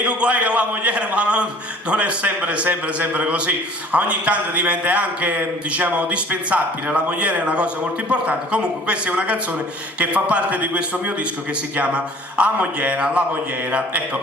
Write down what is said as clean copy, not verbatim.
dico guai che la moglie, ma non è sempre così, ogni tanto diventa anche, diciamo, dispensabile, la moglie è una cosa molto importante. Comunque questa è una canzone che fa parte di questo mio disco che si chiama A Mogliera, la mogliera, ecco.